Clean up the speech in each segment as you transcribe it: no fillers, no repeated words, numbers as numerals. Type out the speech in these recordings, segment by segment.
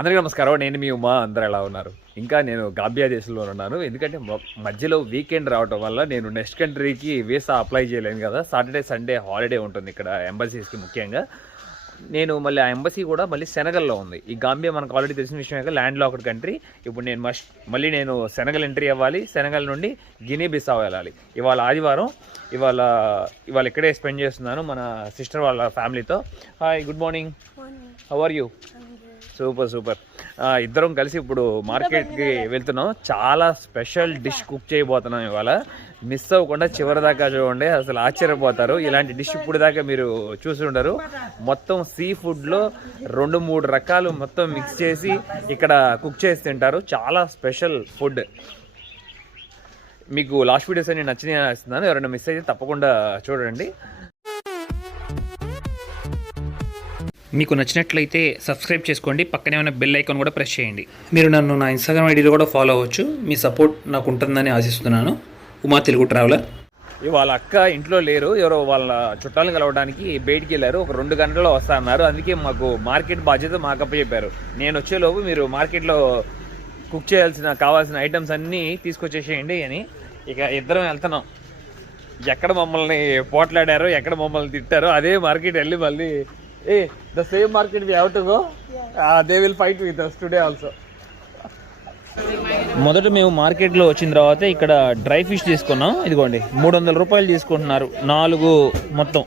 అందరికీ నమస్కారం. నేను మీ ఉమా. అందరూ ఎలా ఉన్నారు? ఇంకా నేను గాంబియా దేశంలో ఉన్నాను. ఎందుకంటే మధ్యలో వీకెండ్ రావడం వల్ల నేను నెక్స్ట్ కంట్రీకి వీసా అప్లై చేయలేను కదా. సాటర్డే సండే హాలిడే ఉంటుంది ఇక్కడ ఎంబసీస్కి ముఖ్యంగా. నేను మళ్ళీ ఆ ఎంబసీ కూడా మళ్ళీ సెనగల్లో ఉంది. ఈ గాంబియా మనకు ఆల్రెడీ తెలిసిన విషయం, ల్యాండ్ లాక్డ్ కంట్రీ. ఇప్పుడు నేను మళ్ళీ నేను సెనగల్ ఎంట్రీ అవ్వాలి. సెనగల్ నుండి గినీ బిసావ్ వెళ్ళాలి. ఇవాళ ఆదివారం. ఇవాళ ఇక్కడే స్పెండ్ చేస్తున్నాను మన సిస్టర్ వాళ్ళ ఫ్యామిలీతో. Hi, good morning. How are you? Super. ఇద్దరం కలిసి ఇప్పుడు మార్కెట్కి వెళ్తున్నాం. చాలా స్పెషల్ డిష్ కుక్ చేయబోతున్నాం ఇవాళ. మిస్ అవ్వకుండా చివరి దాకా చూడండి, అసలు ఆశ్చర్యపోతారు. ఇలాంటి డిష్ ఇప్పుడు దాకా మీరు చూసి ఉండరు. మొత్తం సీ ఫుడ్లో 2-3 రకాలు మొత్తం మిక్స్ చేసి ఇక్కడ కుక్ చేసి తింటారు. చాలా స్పెషల్ ఫుడ్. మీకు లాస్ట్ వీడియోస్ అన్ని నచ్చినాయి అనిస్తున్నాను. ఎవరైనా మిస్ అయితే తప్పకుండా చూడండి. మీకు నచ్చినట్లయితే సబ్స్క్రైబ్ చేసుకోండి. పక్కనే ఉన్న బెల్ ఐకాన్ కూడా ప్రెస్ చేయండి. మీరు నన్ను నా ఇన్స్టాగ్రామ్ ఐడీలో కూడా ఫాలో అవ్వచ్చు. మీ సపోర్ట్ నాకు ఉంటుందని ఆశిస్తున్నాను. ఉమా తెలుగు ట్రావెలర్. వాళ్ళ అక్క ఇంట్లో లేరు, ఎవరో వాళ్ళ చుట్టాలను కలవడానికి బయటికి వెళ్ళారు. ఒక 2 గంటల్లో వస్తా అన్నారు. అందుకే మాకు మార్కెట్ బాధ్యత మాకు అప్పచెప్పారు. నేను వచ్చేలోపు మీరు మార్కెట్లో కుక్ కావాల్సిన ఐటమ్స్ అన్నీ తీసుకొచ్చేసేయండి అని. ఇక ఇద్దరం వెళ్తున్నాం. ఎక్కడ మమ్మల్ని పోట్లాడారో, ఎక్కడ మమ్మల్ని తిట్టారో అదే మార్కెట్ వెళ్ళి మళ్ళీ the same market we have to go. They will fight with us today also. మొదట మేము మార్కెట్లో వచ్చిన తర్వాత ఇక్కడ డ్రై ఫిష్ తీసుకున్నాం. ఇదిగోండి 300 రూపాయలు తీసుకుంటున్నారు 4 మొత్తం.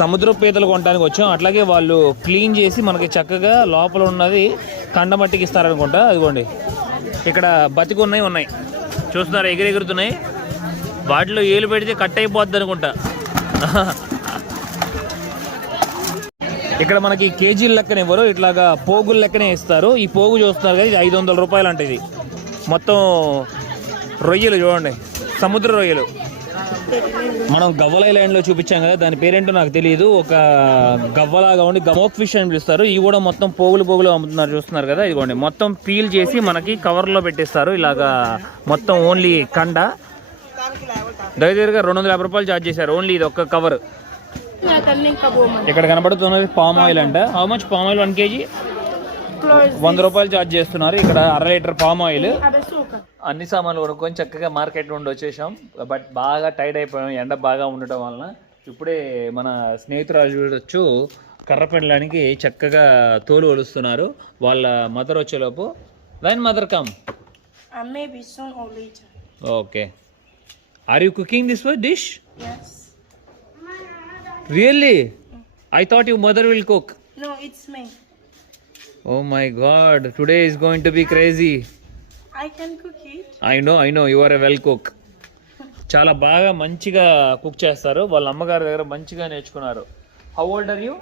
సముద్ర పీతలు కొనడానికి వచ్చాం. అట్లాగే వాళ్ళు క్లీన్ చేసి మనకి చక్కగా లోపల ఉన్నది కండమట్టికి ఇస్తారనుకుంటా. అదిగోండి ఇక్కడ బతికి ఉన్నాయి చూస్తున్నారు, ఎగురుతున్నాయి. వాటిలో ఏలు పెడితే కట్ అయిపోద్ది అనుకుంటా. ఇక్కడ మనకి కేజీల లెక్కనే ఇవ్వరు, ఇట్లాగా పోగుల లెక్కనే ఇస్తారు. ఈ పోగు చూస్తున్నారు కదా, ఇది 500 రూపాయలు అంటే. ఇది మొత్తం రొయ్యలు చూడండి, సముద్ర రొయ్యలు. మనం గవ్వల ఐలాండ్లో చూపించాం కదా, దాని పేరేంటో నాకు తెలియదు. ఒక గవ్వలాగా ఉండి స్మోక్ ఫిష్ అని పిలుస్తారు. ఇవి కూడా మొత్తం పోగులు అమ్ముతున్నారు చూస్తున్నారు కదా. ఇదిగోండి మొత్తం పీల్ చేసి మనకి కవర్లో పెట్టిస్తారు. ఇలాగా మొత్తం ఓన్లీ కండ. దగ్గరగా 250 రూపాయలు ఛార్జ్ చేశారు ఓన్లీ ఇది ఒక్క కవర్. ఇక్కడ కనబడుతున్నది పామ్ ఆయిల్ అంట. How much palm oil? 1 kg 100 రూపాయలు ఛార్జ్ చేస్తున్నారు. ఇక్కడ 1/2 లీటర్ పామ్ ఆయిల్. అన్ని సామాన్లు కొనుక్కొని చక్కగా మార్కెట్ నుండి వచ్చేసాం. బట్ బాగా టైట్ అయిపోయాం ఎండ బాగా ఉండటం వలన. ఇప్పుడే మన స్నేహితురాలు చూడొచ్చు, కర్ర పెండడానికి చక్కగా తోలు ఒలుస్తున్నారు. వాళ్ళ మదర్ వచ్చేలోపు. When mother come? Okay. Are you cooking this dish? Really? I thought your mother will cook. No, it's me. Oh my God, today is going to be crazy. I can cook it. I know, you are a well cook. చాలా బాగా మంచిగా cook చేస్తారు. వాళ్ళ అమ్మగారి దగ్గర మంచిగా నేర్చుకున్నారు. How old are you?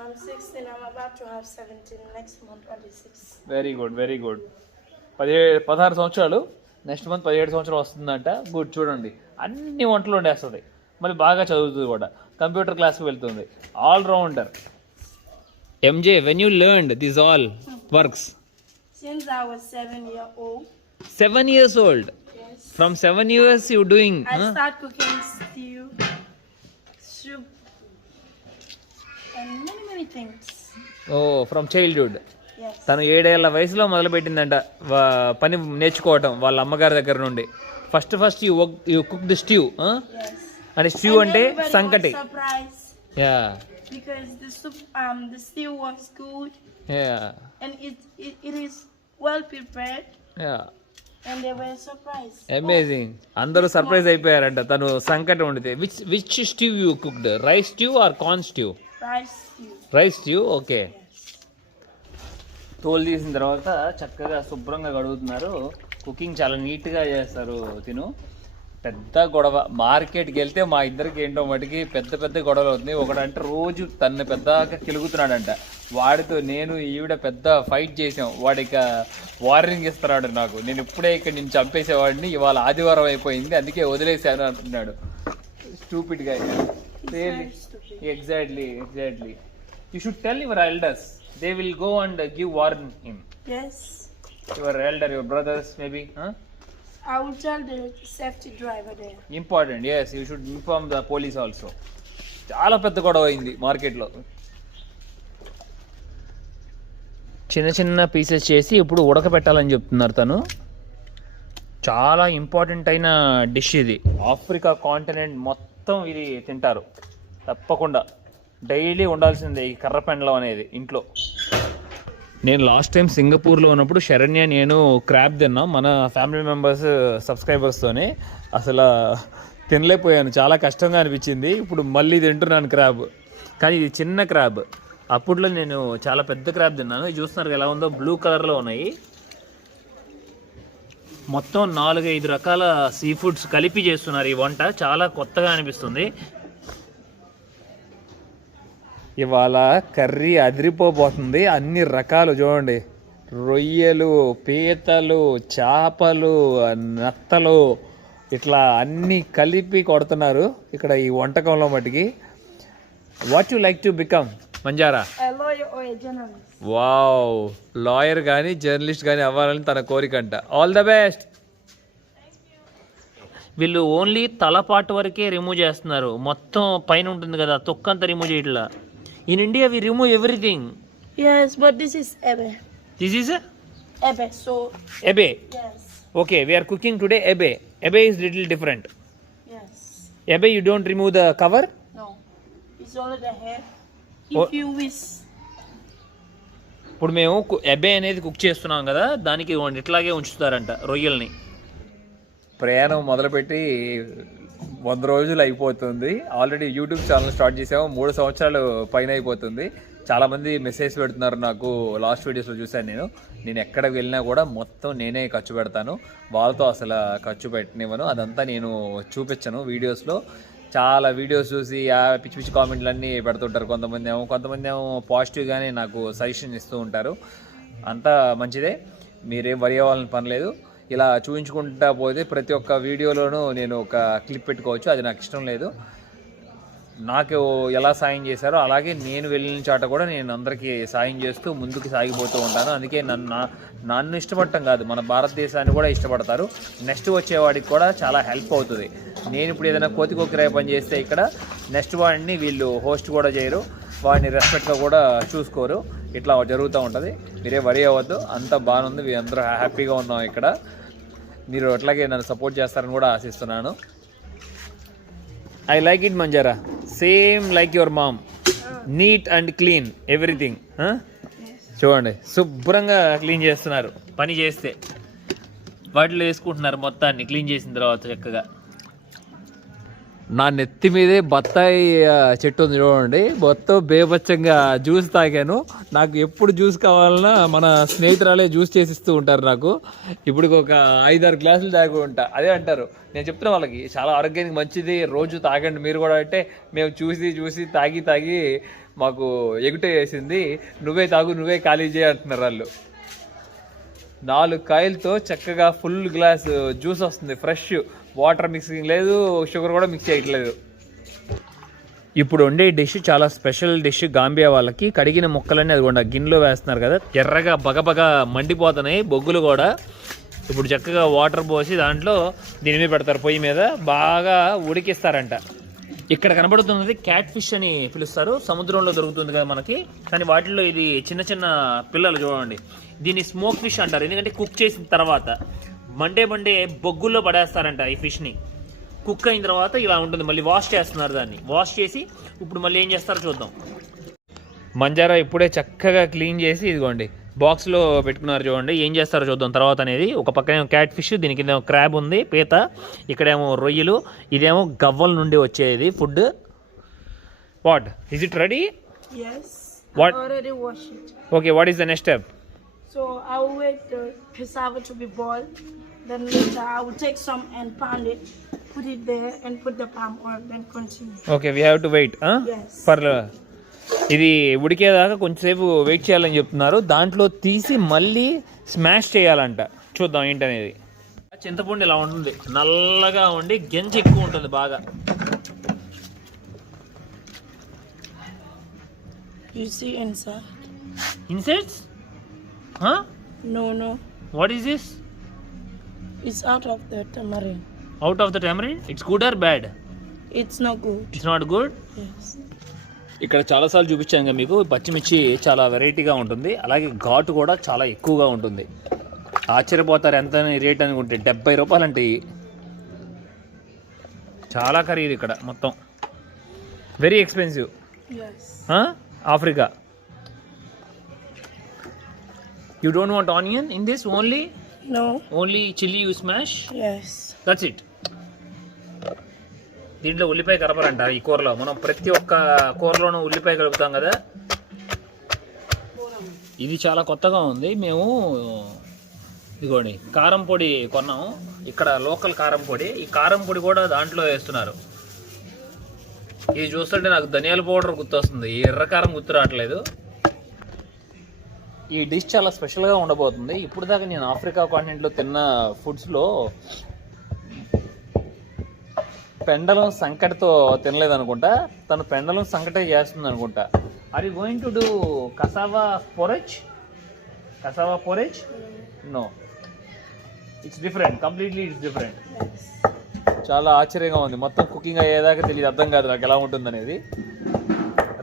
I'm 16. I'm about to have 17 next month. 26. Very good. 16 సంవత్సరాలు. నెక్స్ట్ మంత్ 17 సంవత్సరాలు వస్తుందంట. గుడ్. చూడండి అన్ని వంటలు వండేస్తుంది. మళ్ళీ బాగా చదువుతుంది కూడా. కంప్యూటర్ క్లాస్కి వెళ్తుంది. All rounder. MJ, when you learned this all works? Since I was 7 years old. 7 years old? Yes. From 7 years you doing? I start cooking stew, soup, and many things. Oh, from childhood. Yes. తను 7 ఏళ్ల వయసులో మొదలుపెట్టిందంట పని నేర్చుకోవటం వాళ్ళ అమ్మగారి దగ్గర నుండి. First you cook the stew. Yes. And stew ante sankati. Yeah. Because the soup, the stew was good. Yeah. And it is well prepared. Yeah. And they were surprised. Amazing. Andaru surprise ayipayaranta tanu sankati ondite. Which stew you cooked? Rice stew or corn stew? Rice stew. Rice stew, okay. తోలు తీసిన తర్వాత చక్కగా శుభ్రంగా కడుగుతున్నారు. Cooking చాలా నీట్గా చేస్తారు. పెద్ద గొడవ. మార్కెట్కి వెళ్తే మా ఇద్దరికి ఏంటో మటుకి పెద్ద గొడవలు అవుతుంది. ఒకడంటే రోజు తను పెద్దగా కిలుగుతున్నాడంట. వాడితో నేను ఈవిడ పెద్ద ఫైట్ చేసాం. వాడిక వార్నింగ్ ఇస్తున్నాడు నాకు. నేను ఇప్పుడే ఇక్కడ నేను చంపేసేవాడిని, ఇవాళ ఆదివారం అయిపోయింది అందుకే వదిలేశాను అంటున్నాడు. స్టూపిడ్గా. Exactly. You should tell your elders. They will go and give warning him. Yes. Your elder, your brothers maybe, huh? I will tell the safety driver there. Important, yes. You should inform the police also. చాలా పెద్ద గొడవ అయింది మార్కెట్లో. చిన్న చిన్న pieces చేసి ఇప్పుడు ఉడకబెట్టాలని చెప్తున్నారు తను. చాలా ఇంపార్టెంట్ అయిన డిష్ ఇది. ఆఫ్రికా కాంటినెంట్ మొత్తం ఇది తింటారు తప్పకుండా. డైలీ ఉండాల్సిందే ఈ కర్ర పెండలం అనేది ఇంట్లో. నేను లాస్ట్ టైం సింగపూర్లో ఉన్నప్పుడు శరణ్య నేను క్రాబ్ తిన్నాం మన ఫ్యామిలీ మెంబర్స్ సబ్స్క్రైబర్స్తోనే. అసలు తినలేకపోయాను, చాలా కష్టంగా అనిపించింది. ఇప్పుడు మళ్ళీ తింటున్నాను క్రాబ్, కానీ ఇది చిన్న క్రాబ్. అప్పట్లో నేను చాలా పెద్ద క్రాబ్ తిన్నాను. ఇది చూస్తున్నారు ఎలా ఉందో, బ్లూ కలర్లో ఉన్నాయి. మొత్తం 4-5 రకాల సీ ఫుడ్స్ కలిపి చేస్తున్నారు ఈ వంట. చాలా కొత్తగా అనిపిస్తుంది. ఇవాళ కర్రీ అదిరిపోబోతుంది. అన్ని రకాలు చూడండి, రొయ్యలు, పీతలు, చేపలు, నత్తలు, ఇట్లా అన్నీ కలిపి కొడుతున్నారు ఇక్కడ ఈ వంటకంలో మటుకి. What you like to become Manjara? Wow, lawyer కానీ జర్నలిస్ట్ కానీ అవ్వాలని తన కోరికంట. All the best. వీళ్ళు ఓన్లీ తలపాటు వరకే రిమూవ్ చేస్తున్నారు, మొత్తం పైన ఉంటుంది కదా తొక్కంతా రిమూవ్ చేయట్లా. In India we remove everything. Yes, but this is ebe. This is Ebe, so... Ebe? Yes. Okay, we are cooking today ebe. Ebe is little different. Yes. Ebe, you don't remove the cover? No. It's only the head. If you wish. ఇప్పుడు మేము ఎబే అనేది cook చేస్తున్నాం కదా, దానికి ఇట్లాగే ఉంచుతారంట రొయ్యల్ని. ప్రయాణం మొదలుపెట్టి 100 రోజులు అయిపోతుంది. ఆల్రెడీ యూట్యూబ్ ఛానల్ స్టార్ట్ చేసాము, 3 సంవత్సరాలు పైన అయిపోతుంది. చాలామంది మెసేజ్ పెడుతున్నారు నాకు. లాస్ట్ వీడియోస్లో చూశాను నేను ఎక్కడికి వెళ్ళినా కూడా మొత్తం నేనే ఖర్చు పెడతాను, వాళ్ళతో అసలు ఖర్చు పెట్టనివ్వను. అదంతా నేను చూపించను వీడియోస్లో. చాలా వీడియోస్ చూసి పిచ్చి పిచ్చి కామెంట్లు అన్నీ పెడుతుంటారు కొంతమంది ఏమో పాజిటివ్గానే నాకు సజెషన్ ఇస్తూ ఉంటారు. అంతా మంచిదే, మీరేం వరి అవ్వాలని పని లేదు. ఇలా చూపించుకుంటా పోతే ప్రతి ఒక్క వీడియోలోనూ నేను ఒక క్లిప్ పెట్టుకోవచ్చు, అది నాకు ఇష్టం లేదు. నాకు ఎలా సాయం చేశారో అలాగే నేను వెళ్ళిన చాట కూడా నేను అందరికీ సాయం చేస్తూ ముందుకు సాగిపోతూ ఉంటాను. అందుకే నన్ను ఇష్టపడటం కాదు, మన భారతదేశాన్ని కూడా ఇష్టపడతారు. నెక్స్ట్ వచ్చేవాడికి కూడా చాలా హెల్ప్ అవుతుంది. నేను ఇప్పుడు ఏదైనా కోతికొక్కిరాయ పని చేస్తే ఇక్కడ నెక్స్ట్ వాడిని వీళ్ళు హోస్ట్ కూడా చేయరు, వాడిని రెస్పెక్ట్గా కూడా చూసుకోరు. ఇట్లా జరుగుతూ ఉంటుంది. మీరే వరి అవ్వద్దు, అంతా బాగుంది, మేము అందరూ హ్యాపీగా ఉన్నాం ఇక్కడ. మీరు అట్లాగే నన్ను సపోర్ట్ చేస్తారని కూడా ఆశిస్తున్నాను. I like it, Manjara. Same like your mom. Neat and clean, everything. చూడండి, శుభ్రంగా క్లీన్ చేస్తున్నారు. పని చేస్తే వాటిలో వేసుకుంటున్నారు మొత్తాన్ని క్లీన్ చేసిన తర్వాత చక్కగా. నా నెత్తి మీదే బత్తాయి చెట్టు ఉంది చూడండి, మొత్తం బేబచ్చంగా జ్యూస్ తాగాను. నాకు ఎప్పుడు జ్యూస్ కావాలన్నా మన స్నేహితురాలే జ్యూస్ చేసిస్తూ ఉంటారు నాకు. ఇప్పుడు ఒక 5-6 గ్లాసులు తాగి ఉంటా. అదే అంటారు, నేను చెప్తున్నా వాళ్ళకి చాలా ఆరోగ్యానికి మంచిది, రోజు తాగండి మీరు కూడా. అంటే మేము చూసి తాగి మాకు ఎగుటే వేసింది, నువ్వే తాగు నువ్వే ఖాళీ చేయ అంటున్నారు వాళ్ళు. 4 కాయలతో చక్కగా ఫుల్ గ్లాస్ జ్యూస్ వస్తుంది, ఫ్రెష్. వాటర్ మిక్సింగ్ లేదు, షుగర్ కూడా మిక్స్ చేయట్లేదు. ఇప్పుడు వండే డిష్ చాలా స్పెషల్ డిష్ గాంబియా వాళ్ళకి. కడిగిన ముక్కలన్నీ అది కూడా గిన్నెలో వేస్తున్నారు కదా, ఎర్రగా బగబగా మండిపోతున్నాయి బొగ్గులు కూడా. ఇప్పుడు చక్కగా వాటర్ పోసి దాంట్లో దీని మీద పెడతారు, పొయ్యి మీద బాగా ఉడికిస్తారంట. ఇక్కడ కనబడుతున్నది క్యాట్ ఫిష్ అని పిలుస్తారు, సముద్రంలో దొరుకుతుంది కదా మనకి. కానీ వాటిల్లో ఇది చిన్న చిన్న పిల్లలు చూడండి. దీన్ని స్మోక్ ఫిష్ అంటారు, ఎందుకంటే కుక్ చేసిన తర్వాత మండే బొగ్గుల్లో పడేస్తారంట ఈ ఫిష్ని. కుక్ అయిన తర్వాత ఇలా ఉంటుంది, మళ్ళీ వాష్ చేస్తున్నారు. దాన్ని వాష్ చేసి ఇప్పుడు మళ్ళీ ఏం చేస్తారో చూద్దాం. మంజారా ఇప్పుడే చక్కగా క్లీన్ చేసి ఇదిగోండి బాక్స్లో పెట్టుకున్నారు. చూడండి ఏం చేస్తారో చూద్దాం తర్వాత అనేది. ఒక పక్కనేమో క్యాట్ ఫిష్, దీని కింద క్రాబ్ ఉంది, పీత. ఇక్కడేమో రొయ్యలు, ఇదేమో గవ్వల నుండి వచ్చేది food. What is it ready? Yes. What? I already washed it. Okay, what is the next step? So I will wait the cassava to be boiled. Then later I will take some and pound it, put it there and put the palm oil, then continue. Okay, we have to wait. Yes. For ఇది ఉడికేదాకా కొంచెంసేపు wait చేయాలని చెప్తున్నారు. దాంట్లో తీసి మళ్ళీ smash చేయాలంట. చూద్దాం ఏంటనేది. చింతపండు ఇలా ఉంటుంది, నల్లగా ఉండి గెంజి ఎక్కువ ఉంటుంది బాగా. You see inside? Insects? Huh? No. What is this? It's out of the tamarind. Out of the tamarind? It's good or bad? It's not good. It's not good? Yes. ఇక్కడ చాలాసార్లు చూపించాను కదా మీకు, పచ్చిమిర్చి చాలా వెరైటీగా ఉంటుంది, అలాగే ఘాటు కూడా చాలా ఎక్కువగా ఉంటుంది. ఆశ్చర్యపోతారు ఎంత రేట్ అనుకుంటే, 70 రూపాయలు అంటే. చాలా ఖరీదు ఇక్కడ మొత్తం, very expensive. Africa. You don't want onion in this? Only chilli you smash? That's it. దీంట్లో ఉల్లిపాయ కలపరంట ఈ కూరలో. మనం ప్రతి ఒక్క కూరలోనూ ఉల్లిపాయ కలుపుతాం కదా. ఇది చాలా కొత్తగా ఉంది. మేము ఇదిగోండి కారం పొడి కొన్నాము ఇక్కడ, లోకల్ కారం పొడి. ఈ కారం పొడి కూడా దాంట్లో వేస్తున్నారు. ఇది చూస్తుంటే నాకు ధనియాల పౌడర్ గుర్తొస్తుంది, ఈ ఎర్ర కారం గుర్తు రావట్లేదు. ఈ డిష్ చాలా స్పెషల్గా ఉండబోతుంది. ఇప్పుడు దాకా నేను ఆఫ్రికా కాంటినెంట్లో తిన్న ఫుడ్స్లో పెండలం సంకటితో తినలేదు అనుకుంటా. తను పెండలం సంకటే చేస్తుంది అనుకుంటా. Are you going to do cassava porridge? Cassava porridge? No, it's different, completely it's different. చాలా ఆశ్చర్యంగా ఉంది. మొత్తం కుకింగ్ అయ్యేదాకా తెలియదు, అర్థం కాదు నాకు ఎలా ఉంటుందనేది.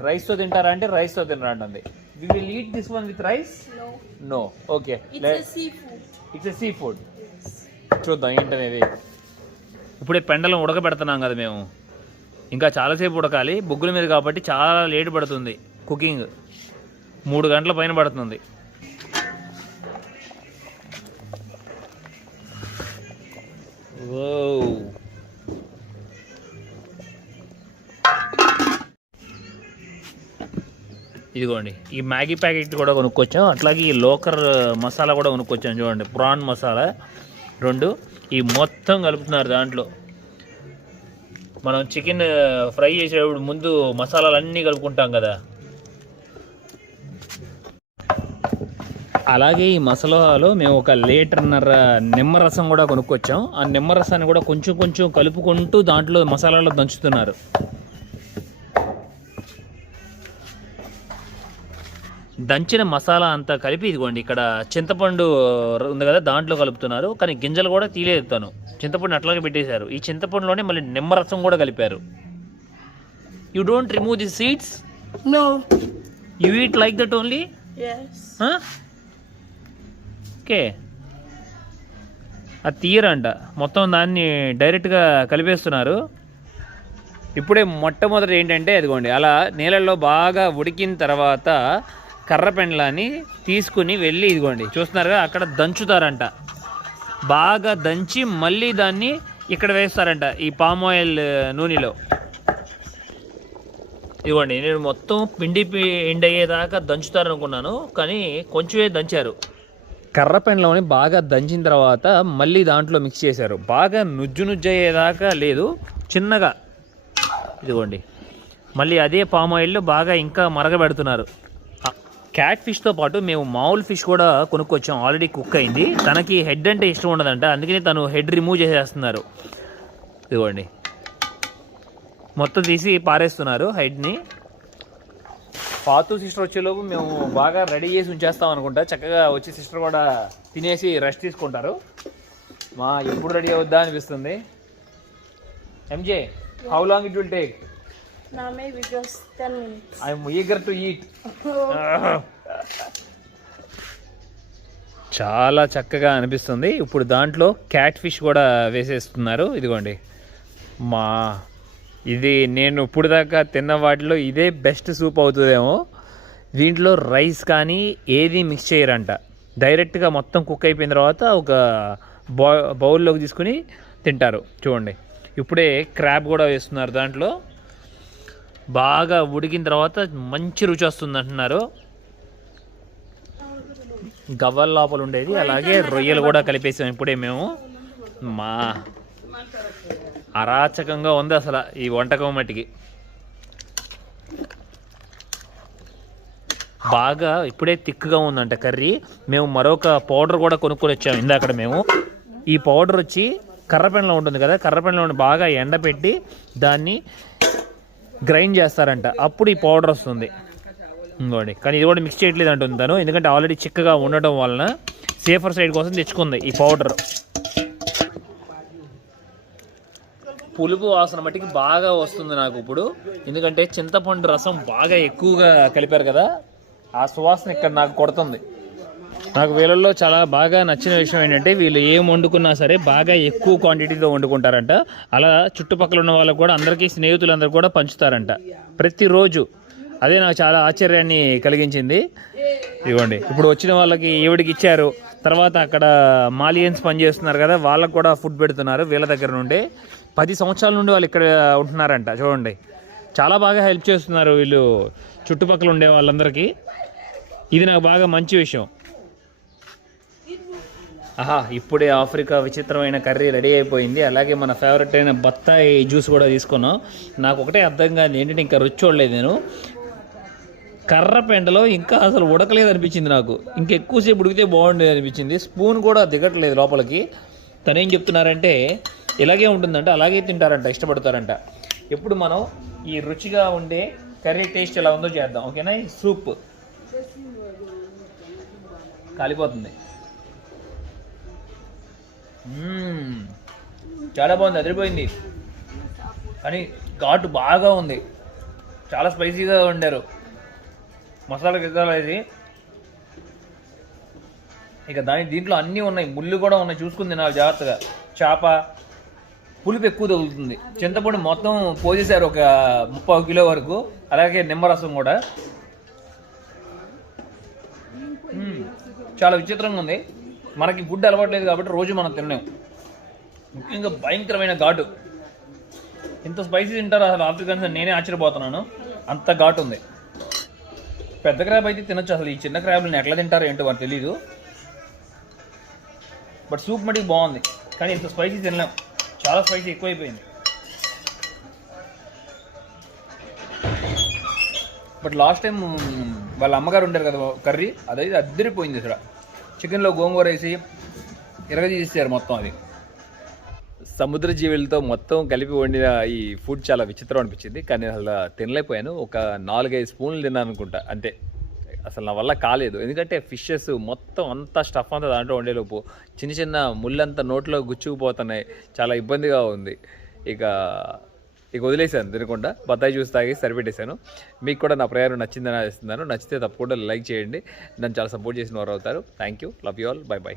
రైస్తో తింటారా అంటే రైస్తో తినరా అంటుంది. We will eat this one with rice? No. Okay, it's a seafood. చూద్దాం ఏంటనేది. ఇప్పుడే పెండలం ఉడకబెడుతున్నాం కదా మేము, ఇంకా చాలాసేపు ఉడకాలి. బొగ్గుల మీద కాబట్టి చాలా లేట్ పడుతుంది కుకింగ్, 3 గంటల పైన పడుతుంది. ఇదిగోండి ఈ మ్యాగీ ప్యాకెట్ కూడా కొనుక్కొచ్చాం, అట్లాగే ఈ లోకల్ మసాలా కూడా కొనుక్కొచ్చాం. చూడండి ప్రాన్ మసాలా 2. ఈ మొత్తం కలుపుతున్నారు దాంట్లో. మనం చికెన్ ఫ్రై చేసేటప్పుడు ముందు మసాలాలు అన్నీ కలుపుకుంటాం కదా, అలాగే ఈ మసాలాలో మేము 1.5 లీటర్ నిమ్మరసం కూడా కొనుక్కొచ్చాం. ఆ నిమ్మరసాన్ని కూడా కొంచెం కొంచెం కలుపుకుంటూ దాంట్లో మసాలాలో దంచుతున్నారు. దంచిన మసాలా అంతా కలిపి ఇదిగోండి ఇక్కడ చింతపండు ఉంది కదా దాంట్లో కలుపుతున్నారు. కానీ గింజలు కూడా తీయలేదు, తను చింతపండు అట్లాగే పెట్టేశారు. ఈ చింతపండులోనే మళ్ళీ నిమ్మరసం కూడా కలిపారు. You don't remove the seeds? No. You eat like that only? Okay, అది తీయరంట, మొత్తం దాన్ని డైరెక్ట్గా కలిపేస్తున్నారు. ఇప్పుడే మొట్టమొదటి ఏంటంటే అదిగోండి అలా నీళ్ళల్లో బాగా ఉడికిన తర్వాత కర్ర పెండలాన్ని తీసుకుని వెళ్ళి ఇదిగోండి చూస్తున్నారుగా అక్కడ దంచుతారంట. బాగా దంచి మళ్ళీ దాన్ని ఇక్కడ వేస్తారంట ఈ పామ్ ఆయిల్ నూనెలో. ఇదిగోండి నేను మొత్తం పిండి అయ్యేదాకా దంచుతారనుకున్నాను, కానీ కొంచెమే దంచారు. కర్ర పెండలోని బాగా దంచిన తర్వాత మళ్ళీ దాంట్లో మిక్స్ చేశారు. బాగా నుజ్జు అయ్యేదాకా లేదు, చిన్నగా. ఇదిగోండి మళ్ళీ అదే పామ్ ఆయిల్లో బాగా ఇంకా మరగబెడుతున్నారు. క్యాట్ ఫిష్తో పాటు మేము మామూలు ఫిష్ కూడా కొనుక్కొచ్చాం, ఆల్రెడీ కుక్ అయింది. తనకి హెడ్ అంటే ఇష్టం ఉండదంట, అందుకని తను హెడ్ రిమూవ్ చేసేస్తున్నారు. ఇదిగోండి మొత్తం తీసి పారేస్తున్నారు హెడ్ని. పాతు సిస్టర్ వచ్చేలోపు మేము బాగా రెడీ చేసి ఉంచేస్తాం అనుకుంటా. చక్కగా వచ్చి సిస్టర్ కూడా తినేసి రెస్ట్ తీసుకుంటారు. మా ఎప్పుడు రెడీ అవుద్దా అనిపిస్తుంది. MJ, how long it will take? Now maybe just 10 minutes. I am eager to eat. చాలా చక్కగా అనిపిస్తుంది. ఇప్పుడు దాంట్లో క్యాట్ ఫిష్ కూడా వేసేస్తున్నారు. ఇదిగోండి ఇది నేను ఇప్పుడు దాకా తిన్న వాటిలో ఇదే బెస్ట్ సూప్ అవుతుందేమో. దీంట్లో రైస్ కానీ ఏది మిక్స్ చేయరంట, డైరెక్ట్గా మొత్తం కుక్ అయిపోయిన తర్వాత ఒక బౌల్లోకి తీసుకుని తింటారు. చూడండి ఇప్పుడే క్రాబ్ కూడా వేస్తున్నారు దాంట్లో. బాగా ఉడికిన తర్వాత మంచి రుచి వస్తుంది అంటున్నారు. గవ్వల లోపల ఉండేది, అలాగే రొయ్యలు కూడా కలిపేసాం ఇప్పుడే మేము. అరాచకంగా ఉంది అసలు ఈ వంటకం మట్టికి. బాగా ఇప్పుడే థిక్గా ఉందంట కర్రీ. మేము మరొక పౌడర్ కూడా కొనుక్కొని వచ్చాము ఇందాక. మేము ఈ పౌడర్ వచ్చి కర్రపెండలో ఉంటుంది కదా, కర్రపెండలో బాగా ఎండపెట్టి దాన్ని గ్రైండ్ చేస్తారంట, అప్పుడు ఈ పౌడర్ వస్తుంది. ఇంకోండి కానీ ఇది కూడా మిక్స్ చేయట్లేదు అంటుంది తను, ఎందుకంటే ఆల్రెడీ చిక్కగా ఉండటం వలన సేఫర్ సైడ్ కోసం తెచ్చుకుంది ఈ పౌడర్. పులుపు వాసన మట్టికి బాగా వస్తుంది నాకు ఇప్పుడు, ఎందుకంటే చింతపండు రసం బాగా ఎక్కువగా కలిపారు కదా, ఆ సువాసన ఇక్కడ నాకు కొడుతుంది. నాకు వీళ్ళల్లో చాలా బాగా నచ్చిన విషయం ఏంటంటే వీళ్ళు ఏం వండుకున్నా సరే బాగా ఎక్కువ క్వాంటిటీతో వండుకుంటారంట. అలా చుట్టుపక్కల ఉన్న వాళ్ళకు కూడా అందరికీ, స్నేహితులందరూ కూడా పంచుతారంట ప్రతిరోజు. అదే నాకు చాలా ఆశ్చర్యాన్ని కలిగించింది. ఇవ్వండి, ఇప్పుడు వచ్చిన వాళ్ళకి ఈవిడికి ఇచ్చారు. తర్వాత అక్కడ మాలియన్స్ పనిచేస్తున్నారు కదా, వాళ్ళకు కూడా ఫుడ్ పెడుతున్నారు వీళ్ళ దగ్గర నుండి. 10 సంవత్సరాల నుండి వాళ్ళు ఇక్కడ ఉంటున్నారంట. చూడండి, చాలా బాగా హెల్ప్ చేస్తున్నారు వీళ్ళు చుట్టుపక్కల ఉండే వాళ్ళందరికీ. ఇది నాకు బాగా మంచి విషయం. ఇప్పుడే ఆఫ్రికా విచిత్రమైన కర్రీ రెడీ అయిపోయింది. అలాగే మన ఫేవరెట్ అయిన బత్తాయి జ్యూస్ కూడా తీసుకున్నాం. నాకు ఒకటే అర్థం కాదు ఏంటంటే, ఇంకా రుచి చూడలేదు నేను. కర్ర పెండలో ఇంకా అసలు ఉడకలేదు అనిపించింది నాకు. ఇంకెక్కువసేపు ఉడికితే బాగుండేది అనిపించింది. స్పూన్ కూడా దిగట్లేదు లోపలికి. తను ఏం చెప్తున్నారంటే ఇలాగే ఉంటుందంట, అలాగే తింటారంట, ఇష్టపడతారంట. ఎప్పుడు మనం ఈ రుచిగా ఉండే కర్రీ టేస్ట్ ఎలా ఉందో చేద్దాం, ఓకేనా? ఈ సూప్ కాలిపోతుంది. చాలా బాగుంది, అదిరిపోయింది. కానీ ఘాటు బాగా ఉంది, చాలా స్పైసీగా వండారు. మసాలా గిసాలా వేసి ఇక దీంట్లో అన్నీ ఉన్నాయి, ముళ్ళు కూడా ఉన్నాయి, చూసుకుంది నాకు జాగ్రత్తగా. చేప పులుపు ఎక్కువ తగులుతుంది. చింతపండు మొత్తం పోసేశారు ఒక 30 కిలో వరకు. అలాగే నిమ్మరసం కూడా. చాలా విచిత్రంగా ఉంది. మనకి ఫుడ్ అలవాట్లేదు కాబట్టి రోజు మనం తినలేం. ముఖ్యంగా భయంకరమైన ఘాటు. ఇంత స్పైసీ తింటారు అసలు ఆఫ్రికన్స్, నేనే ఆశ్చర్యపోతున్నాను. అంత ఘాటు ఉంది. పెద్ద క్రాబ్ అయితే తినొచ్చు, అసలు ఈ చిన్న క్రాబ్ని ఎట్లా తింటారో ఏంటో వాళ్ళు తెలీదు. బట్ సూప్ మటుకు బాగుంది, కానీ ఇంత స్పైసీ తినలేం, చాలా స్పైసీ ఎక్కువైపోయింది. బట్ లాస్ట్ టైం వాళ్ళ అమ్మగారు ఉంటారు కదా కర్రీ, అదైతే అద్దరిపోయింది. అసలు చికెన్లో గోంగూర వేసి ఇరగదీసారు మొత్తం. అది సముద్ర జీవులతో మొత్తం కలిపి వండిన ఈ ఫుడ్ చాలా విచిత్రం అనిపించింది. కానీ అసలు తినలేకపోయాను. ఒక 4-5 స్పూన్లు తిన్నాను అనుకుంటా, అంతే. అసలు నా వల్ల కాలేదు, ఎందుకంటే ఫిషెస్ మొత్తం అంతా స్టఫ్ అంతా దాంట్లో వండేలోపు చిన్న చిన్న ముళ్ళంతా నోట్లో గుచ్చుకుపోతున్నాయి. చాలా ఇబ్బందిగా ఉంది. ఇక వదిలేసాను తినకుండా. బత్తాయి జ్యూస్ తాగి సరిపెట్టేశాను. మీకు కూడా నా ప్రయాణం నచ్చిందని ఆశిస్తున్నాను. నచ్చితే తప్పకుండా లైక్ చేయండి. నన్ను చాలా సపోర్ట్ చేసిన వారు అవుతారు. Thank you, love you all, by by.